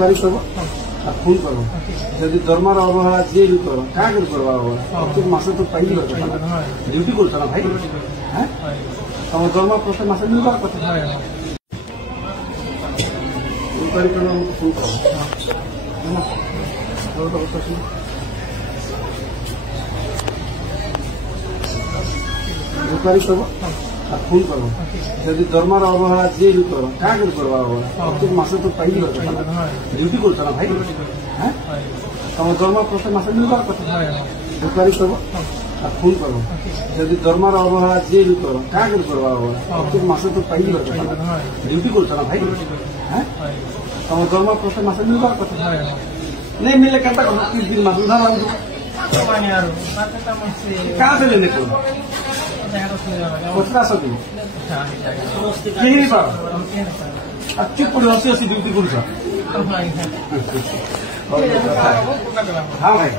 बेकारी करब आ फोन करब जदि दरमार अवहेला जे भी कर क्या करवा अवहेला प्रत्येक मासे तो पाई ड्यूटी कर भाई हाँ तुम दरमा प्रत्येक मासे मिलवार कथा बेकारी कर फोन कर बेकारी करब आ फोन करब जदि दरमार अवहेला जे भी कर क्या करवा अवहेला प्रत्येक मासे तो पाई ड्यूटी कर भाई हाँ तुम दरमा प्रत्येक मासे मिलवार कथा बेकारी करब आ फोन करब जदि दरमार अवहेला जे भी कर क्या करवा अवहेला प्रत्येक मासे तो पाई ड्यूटी कर भाई हाँ तुम दरमा प्रत्येक मासे मिलवार कथा नहीं मिले कहता 3 मास उधार लागू कहाँ से लेने को पचास चुप पड़े 80 ड्यूटी कर हाँ भाई